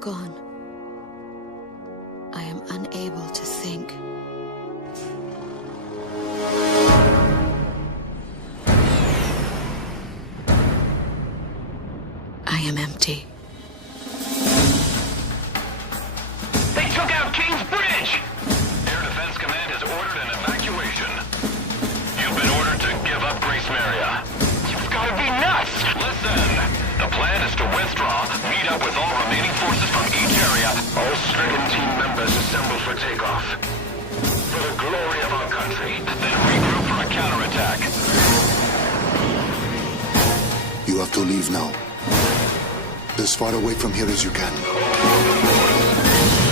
gone. I am unable to think. I am empty. They took out King's Bridge! Air Defense Command has ordered an evacuation. You've been ordered to give up Gracemeria. You've got to be nuts! Listen! The plan is to withdraw, meet up with all remaining forces from each area. All stricken team members assemble for takeoff. For the glory of our country. Then regroup for a counterattack. You have to leave now. As far away from here as you can.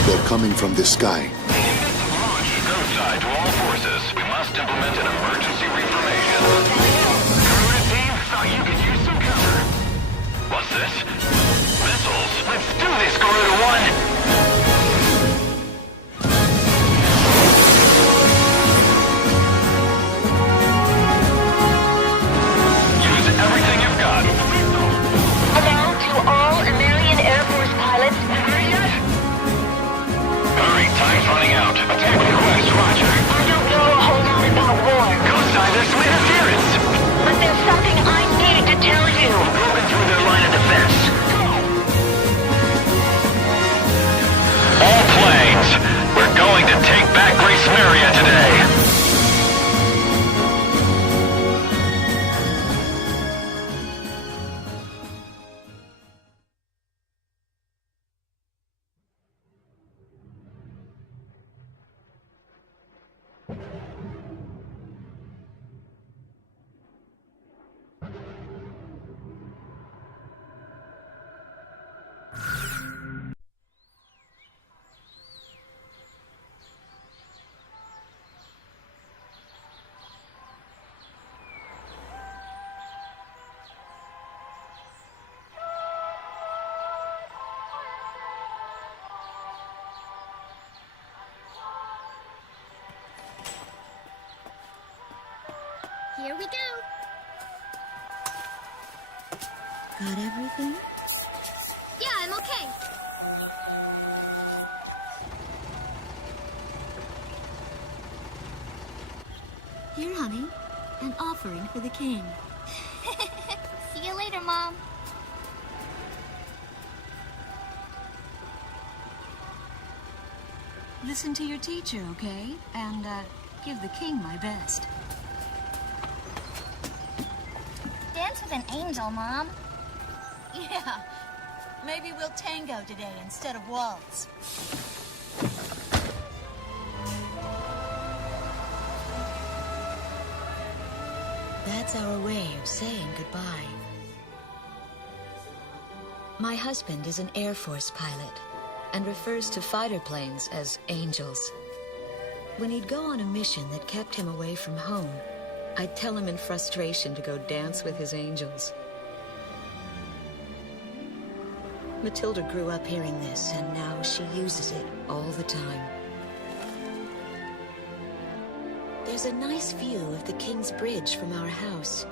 They're coming from the sky. Launch, go side to all forces. We must implement an emergency reformation. Garuda team, thought you could use some cover. What's this? Missiles. Let's do this, Garuda 1! Running out. Attack request, roger. I don't know a whole lot about war. Go side, there's some interference. But there's something I need to tell you. Moving through their line of defense. All planes, we're going to take back Gracemeria today. Here we go. Got everything? Yeah, I'm okay. Here, honey. An offering for the king. See you later, Mom. Listen to your teacher, okay? And, give the king my best. Dance with an angel, Mom. Yeah. Maybe we'll tango today instead of waltz. That's our way of saying goodbye. My husband is an Air Force pilot and refers to fighter planes as angels. When he'd go on a mission that kept him away from home, I'd tell him in frustration to go dance with his angels. Matilda grew up hearing this, and now she uses it all the time. There's a nice view of the King's Bridge from our house.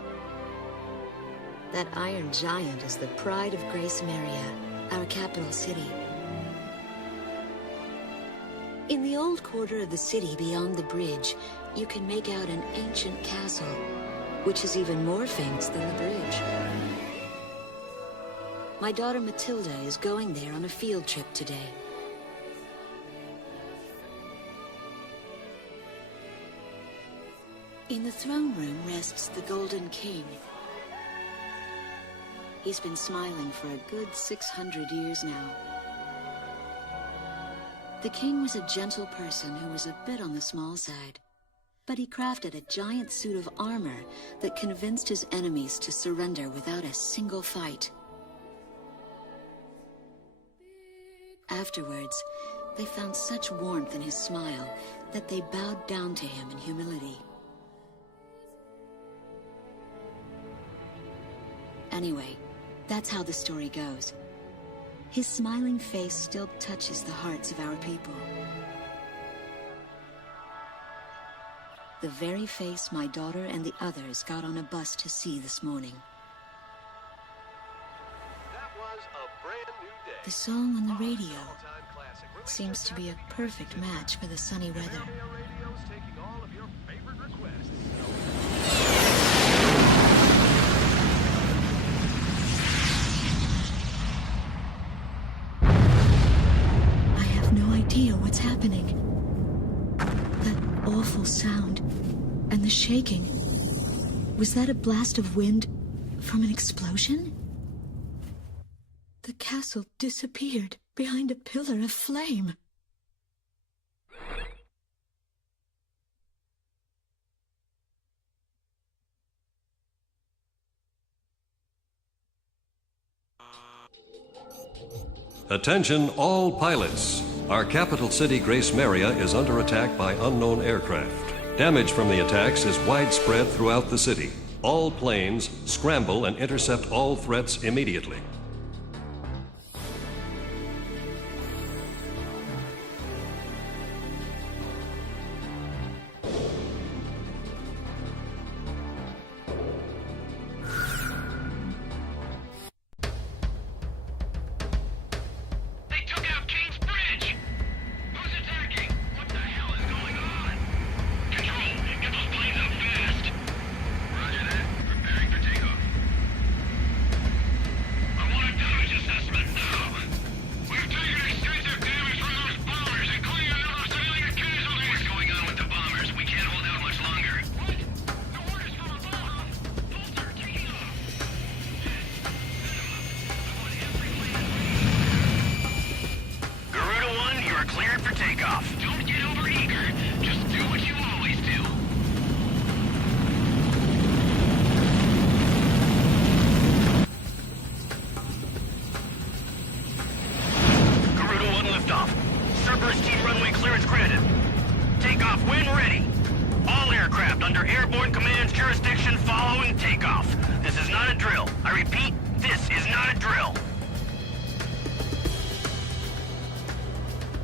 That iron giant is the pride of Gracemeria, our capital city. In the old quarter of the city beyond the bridge, you can make out an ancient castle, which is even more famous than the bridge. My daughter Matilda is going there on a field trip today. In the throne room rests the Golden King. He's been smiling for a good 600 years now. The king was a gentle person who was a bit on the small side, but he crafted a giant suit of armor that convinced his enemies to surrender without a single fight. Afterwards, they found such warmth in his smile that they bowed down to him in humility. Anyway, that's how the story goes. His smiling face still touches the hearts of our people. The very face my daughter and the others got on a bus to see this morning. That was a brand new day. The song on the radio seems to be a perfect match for the sunny weather. I have no idea what's happening. That awful sound and the shaking. Was that a blast of wind from an explosion? The castle disappeared behind a pillar of flame. Attention all pilots. Our capital city, Gracemeria, is under attack by unknown aircraft. Damage from the attacks is widespread throughout the city. All planes scramble and intercept all threats immediately.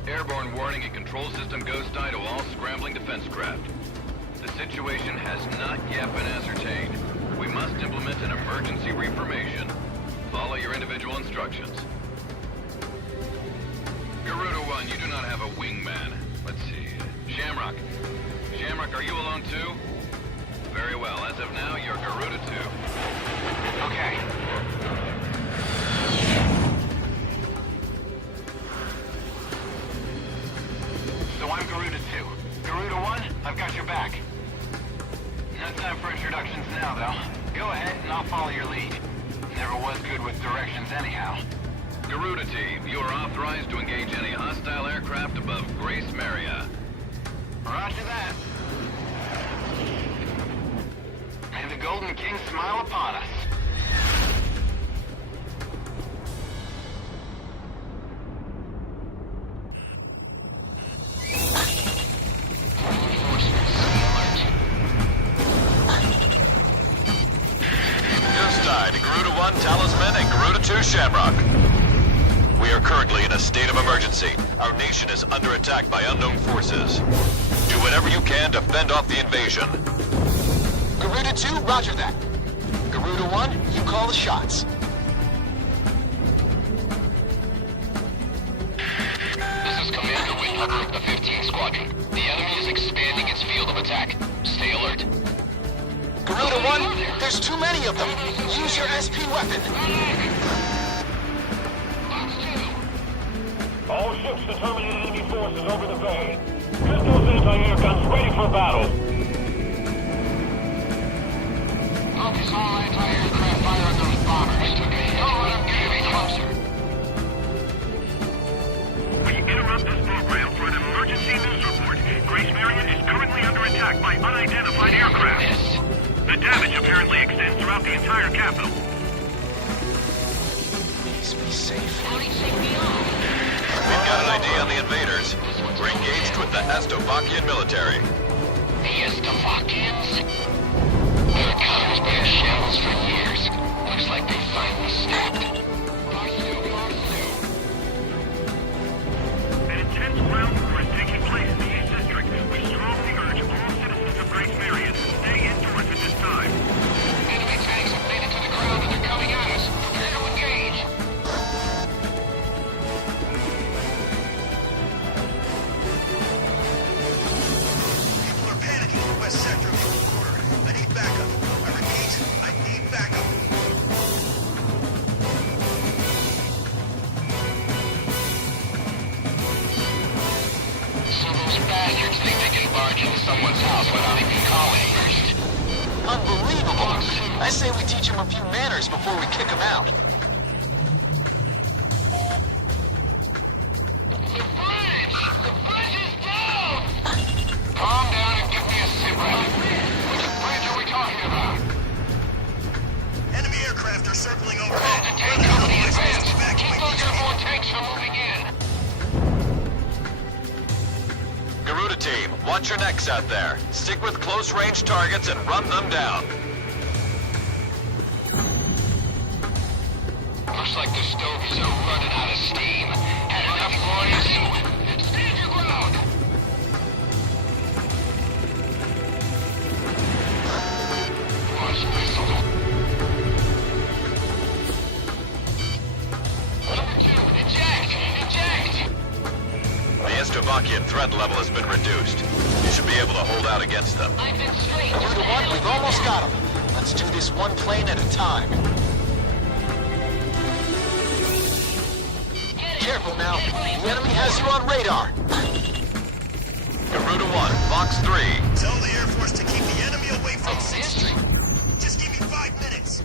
Airborne warning and control system ghost eye to all scrambling defense craft. The situation has not yet been ascertained. We must implement an emergency reformation. Follow your individual instructions. Garuda 1, you do not have a wingman. Let's see. Shamrock. Shamrock, are you alone too? Very well. As of now, you're Garuda 2. Okay. So I'm Garuda 2. Garuda 1, I've got your back. No time for introductions now, though. Go ahead and I'll follow your lead. Never was good with directions anyhow. Garuda Team, you are authorized to engage any hostile aircraft above Gracemeria. Roger that. May the Golden King smile upon us. Garuda 1, Talisman, and Garuda 2, Shamrock. We are currently in a state of emergency. Our nation is under attack by unknown forces. Do whatever you can to fend off the invasion. Garuda 2, roger that. Garuda 1, you call the shots. This is Commander Whitlover of the 15th Squadron. The enemy is expanding its field of attack. Stay alert. Garuda 1, there's too many of them. Use your SP weapon. All ships to terminate enemy forces over the bay. Get those anti-air guns ready for battle. Focus all anti-aircraft fire on those bombers. Don't let them get any closer. We interrupt this program for an emergency news report. Gracemeria is currently under attack by unidentified aircraft. The damage apparently extends throughout the entire capital. Please be safe. We've got an ID on the invaders. We're engaged with the Astovakian military. The Astovakians? Their economy's been in shambles for years. Looks like they finally snapped. An intense ground war is taking place in the East District. We strongly urge all citizens of Gracemeria to stay indoors at this time. Enemy tanks have made it to the ground and they're coming at us. Prepare to engage. bastards think they can barge into someone's house without even calling first. Unbelievable. I say we teach him a few manners before we kick him out. The bridge is down! Calm down and give me a sit rep. Which bridge are we talking about? Enemy aircraft are circling The overhead. tank company advanced. Keep those airborne tanks from moving in. Garuda team, watch your necks out there. Stick with close-range targets and run them down. Looks like the stogies are running out of steam. Had enough boys? Stand your ground! Launch missile. Number 2, eject! Eject! The Estovakian threat level has been reduced. You should be able to hold out against them. I've been straight. Garuda 1, we've almost got him. Let's do this one plane at a time. Careful now. The enemy has you on radar. Garuda 1, Fox 3. Tell the Air Force to keep the enemy away from Oh, 6th this? Street. Just give me 5 minutes.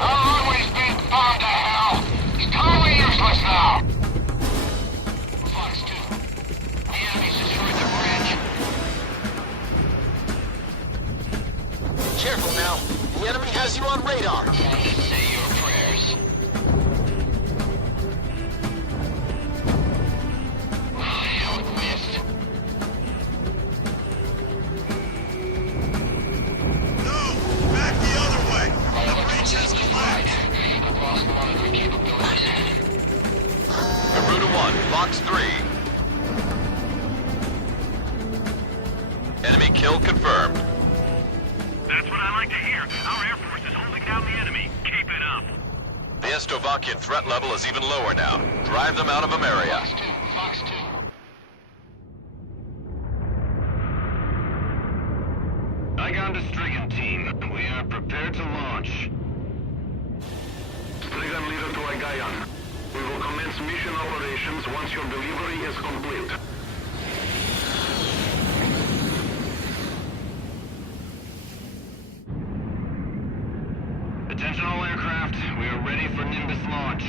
Our runway's been bombed to hell. It's totally useless now. Fox 2. The enemy's destroyed the bridge. Careful now. The enemy has you on radar. Time to say your prayers. How it missed. No! Back the other way! The bridge has collapsed! I've lost monitoring capabilities. Garuda 1, Fox 3. Enemy kill confirmed. That's what I like to hear. Our Air Force is holding down the enemy. Keep it up. The Estovakian threat level is even lower now. Drive them out of Ameria. Fox 2. Fox 2. Igon to Strigan team. We are prepared to launch. Strigan leader to Igayan. We will commence mission operations once your delivery is complete. Attention all aircraft. We are ready for Nimbus launch.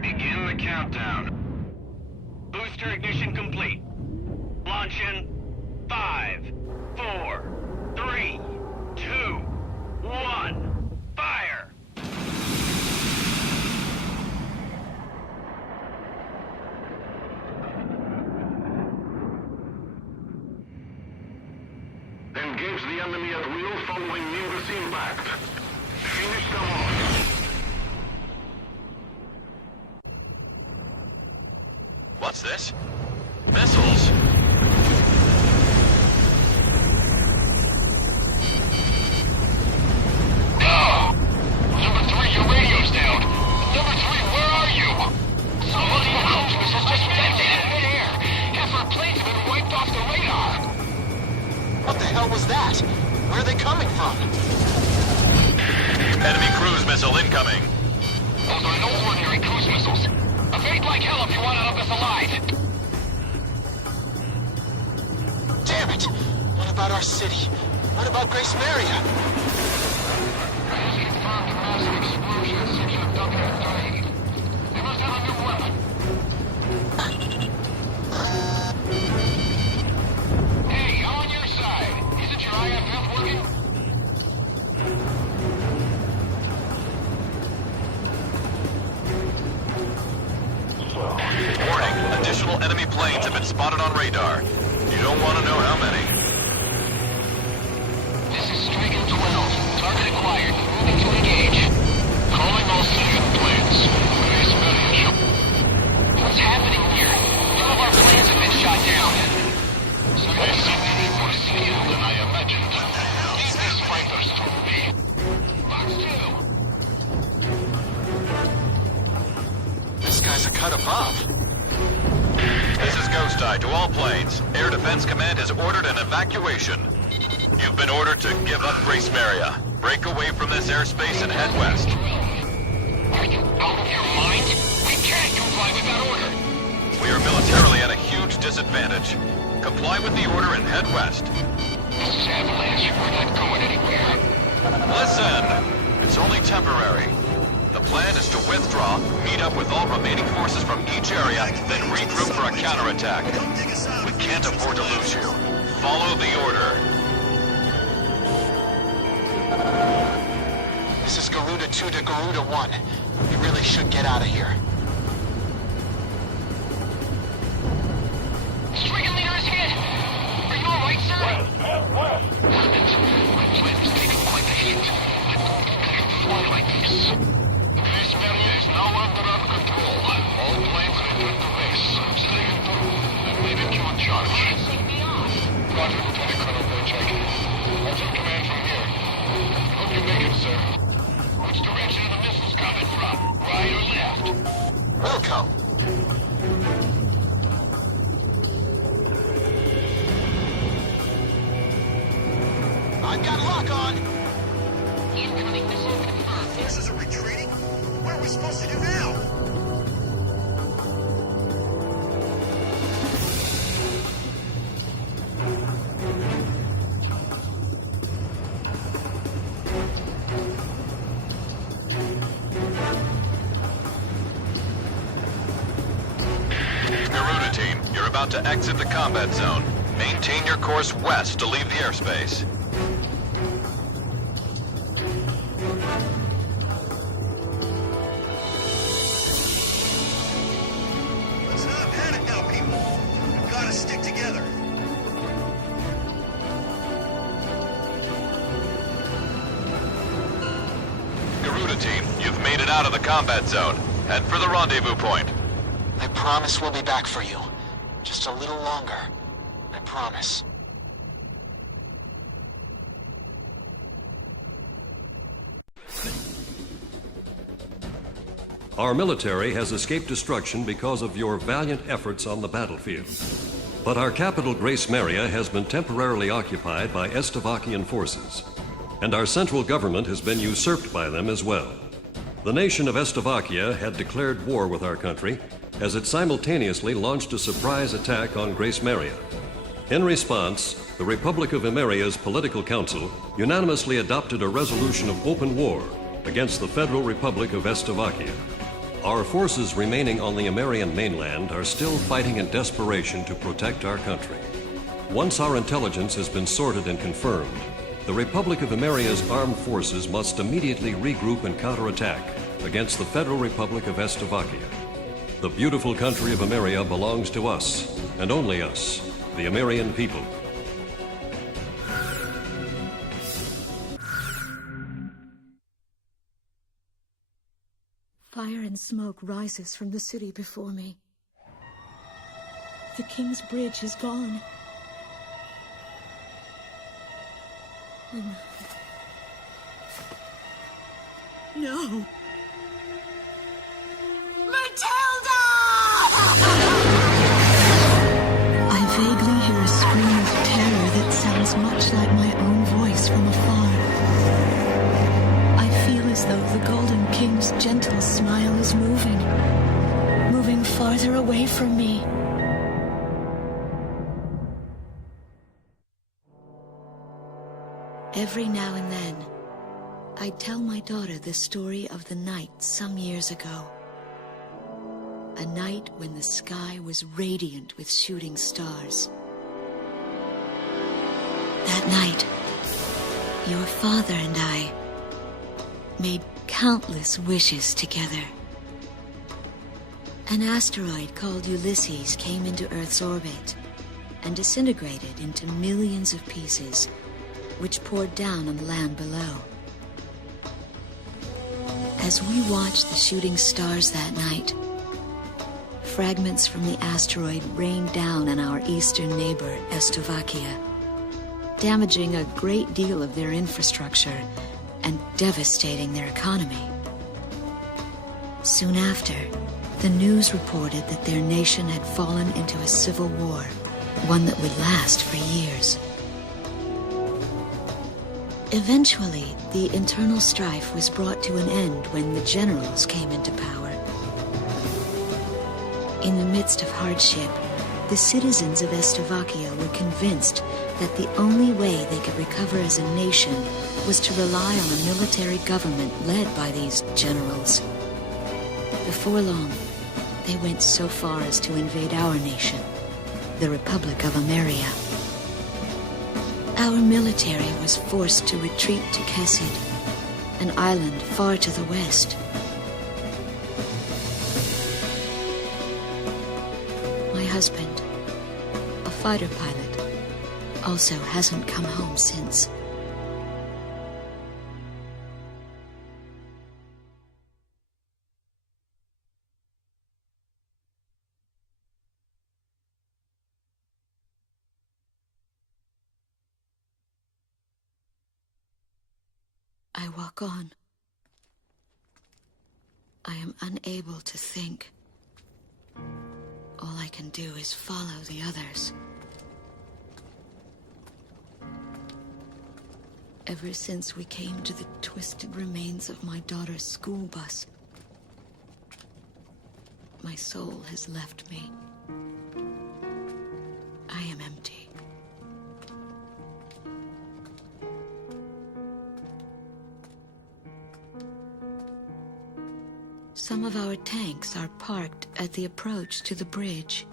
Begin the countdown. Booster ignition complete. Launch in 5, 4, 3, 2, 1. Fire! Engage the enemy at will following Nimbus impact. Finish them off. What's this? Missiles! Number 3, your radio's down. Number 3, where are you? Somebody cruise missiles just detonated in midair. Half our planes have been wiped off the radar. What the hell was that? Where are they coming from? Enemy cruise missile incoming. Those are no ordinary cruise missiles. Evade like hell if you want out of this alive. Damn it! What about our city? What about Gracemeria? Has confirmed a massive explosion at section of W3. They must have a new weapon. Hey, I'm on your side. Isn't your IFF working? Warning, additional enemy planes have been spotted on radar. You don't want to know how many. This is Strigan 12. Target acquired. Moving to engage. Calling all civilian planes. Gracemeria. What's happening here? Some of our planes have been shot down. They seem to be more skilled than I imagined. Leave these fighters to me. Fox 2. This guy's a cut above. This is Ghost Eye to all planes. Air Defense Command has ordered an evacuation. You've been ordered to give up Gracemeria. Break away from this airspace and head west. Are you out of your mind? We can't comply with that order! We are militarily at a huge disadvantage. Comply with the order and head west. This is Avalanche. We're not going anywhere. Listen! It's only temporary. The plan is to withdraw, meet up with all remaining forces from each area, then regroup for a counterattack. We can't afford to lose you. Follow the order. This is Garuda 2 to Garuda 1. We really should get out of here. Stricken leader is hit! Are you alright, sir? West! Damn it. My plan has taken quite a hit. I don't think I can fly like this. Gracemeria is now under our control. All planes return to base. Sending it through. And leave it in charge. Take me on. Roger, Lieutenant Colonel Burchak. I'll take command from here. Hope you make it, sir. Which direction are the missiles coming from? Right or left? Wilco! I've got lock on! Incoming missile confirmed. Forces are retreating? What are we supposed to do now? Garuda team, you're about to exit the combat zone. Maintain your course west to leave the airspace. Let's not panic now, people. We've got to stick together. Garuda team, you've made it out of the combat zone. Head for the rendezvous point. I promise we'll be back for you. Just a little longer. I promise. Our military has escaped destruction because of your valiant efforts on the battlefield. But our capital, Gracemeria, has been temporarily occupied by Estevakian forces, and our central government has been usurped by them as well. The nation of Estevakia had declared war with our country as it simultaneously launched a surprise attack on Gracemeria. In response, the Republic of Emeria's Political Council unanimously adopted a resolution of open war against the Federal Republic of Estevakia. Our forces remaining on the Emerian mainland are still fighting in desperation to protect our country. Once our intelligence has been sorted and confirmed, the Republic of Emeria's armed forces must immediately regroup and counterattack against the Federal Republic of Estevakia. The beautiful country of Emeria belongs to us, and only us, the Emerian people. Fire and smoke rises from the city before me. The King's Bridge is gone. Oh, no. No! Matilda! I vaguely hear a scream of terror that sounds much like my own voice from afar. I feel as though the Golden King's gentle smile is moving farther away from me. Every now and then, I tell my daughter the story of the night some years ago. A night when the sky was radiant with shooting stars. That night, your father and I made countless wishes together. An asteroid called Ulysses came into Earth's orbit and disintegrated into millions of pieces, which poured down on the land below. As we watched the shooting stars that night, fragments from the asteroid rained down on our eastern neighbor, Estevakia, damaging a great deal of their infrastructure and devastating their economy. Soon after, the news reported that their nation had fallen into a civil war, one that would last for years. Eventually, the internal strife was brought to an end when the generals came into power. In the midst of hardship, the citizens of Slovakia were convinced that the only way they could recover as a nation was to rely on a military government led by these generals. Before long, they went so far as to invade our nation, the Republic of AVerMedia. Our military was forced to retreat to Kesid, an island far to the west. My husband, a fighter pilot, also hasn't come home since. I walk on. I am unable to think. All I can do is follow the others. Ever since we came to the twisted remains of my daughter's school bus, my soul has left me. I am empty. Some of our tanks are parked at the approach to the bridge.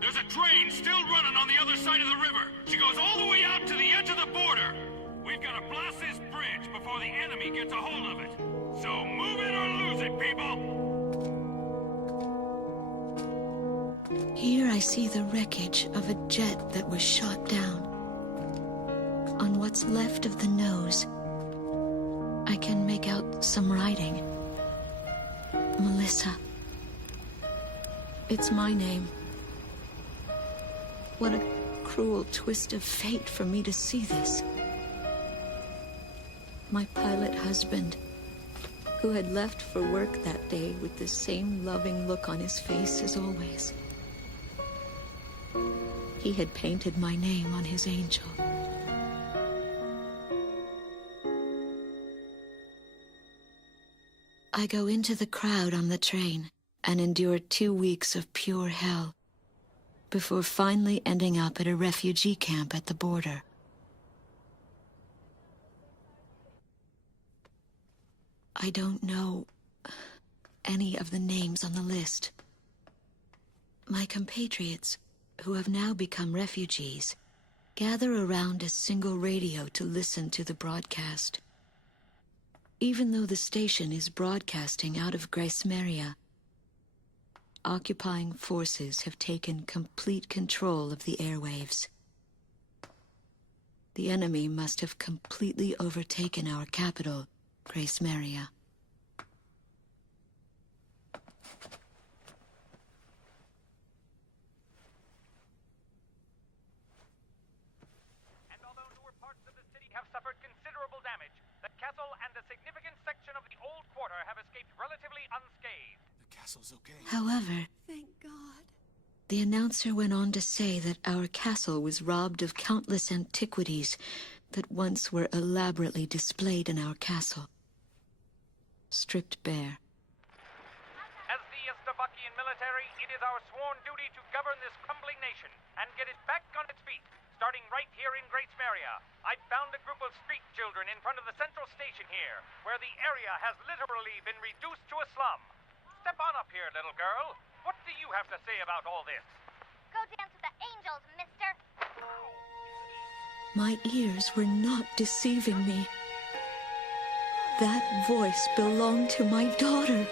There's a train still running on the other side of the river. She goes all the way out to the edge of the border. We've got to blast this bridge before the enemy gets a hold of it. So move it or lose it, people! Here I see the wreckage of a jet that was shot down. On what's left of the nose, I can make out some writing. Melissa. It's my name. What a cruel twist of fate for me to see this. My pilot husband, who had left for work that day with the same loving look on his face as always. He had painted my name on his angel. I go into the crowd on the train and endure 2 weeks of pure hell before finally ending up at a refugee camp at the border. I don't know any of the names on the list. My compatriots, who have now become refugees, gather around a single radio to listen to the broadcast. Even though the station is broadcasting out of Gracemeria, occupying forces have taken complete control of the airwaves. The enemy must have completely overtaken our capital, Gracemeria. And although newer parts of the city have suffered considerable damage, the castle and a significant section of the old quarter have escaped relatively unscathed. The castle's okay. However, Thank God. the announcer went on to say that our castle was robbed of countless antiquities that once were elaborately displayed in our castle. Stripped bare. As the Slovakian military, it is our sworn duty to govern this crumbling nation and get it back on its feet, starting right here in Gracemeria. I found a group of street children in front of the central station here, where the area has literally been reduced to a slum. Step on up here, little girl. What do you have to say about all this? Go dance with the angels, mister. My ears were not deceiving me. That voice belonged to my daughter.